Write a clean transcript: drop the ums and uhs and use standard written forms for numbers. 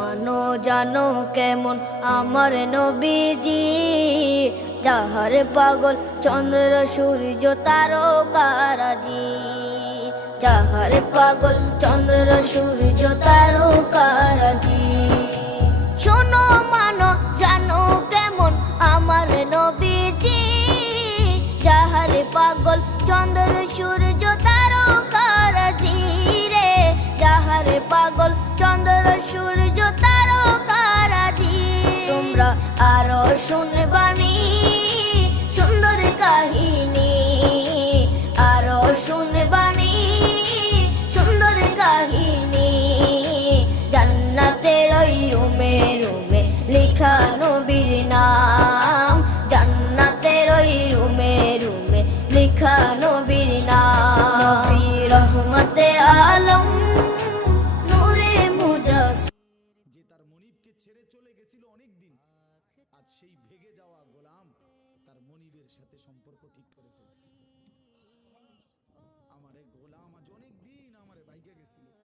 মানো জানো কেমন আমার নবীজি, যাহার পাগল চন্দ্র সূর্য তারকারাজি, যাহার পাগল চন্দ্র সূর্য তারকারাজি। শোনো মানো জানো কেমন আমার নবীজি, যাহার পাগল চন্দ্র সূর্য তারকারাজি রে, যাহার পাগল চন্দ্র সূর্য তারকারাজি। তোমরা আরো শুনবানি সুন্দর কাহিনী, আরো শুনবানি সুন্দর কাহিনী। জান্নাতের ওই রুমে রুমে লেখা নবীর নাম, জান্নাতের ওই রুমে রুমে লেখা নবীর নাম। নবী রহমতে আলম নূরে মুজাসসির, যে তার মনিবকে ছেড়ে চলে গেছিল অনেক দিন, আজ সেই ভেগে যাওয়া গোলাম তার মনিবের সাথে সম্পর্ক ঠিক করে ফেলছে। আমার এক গোলাম আজ অনেক দিন আমারে বাইকে গেছিল।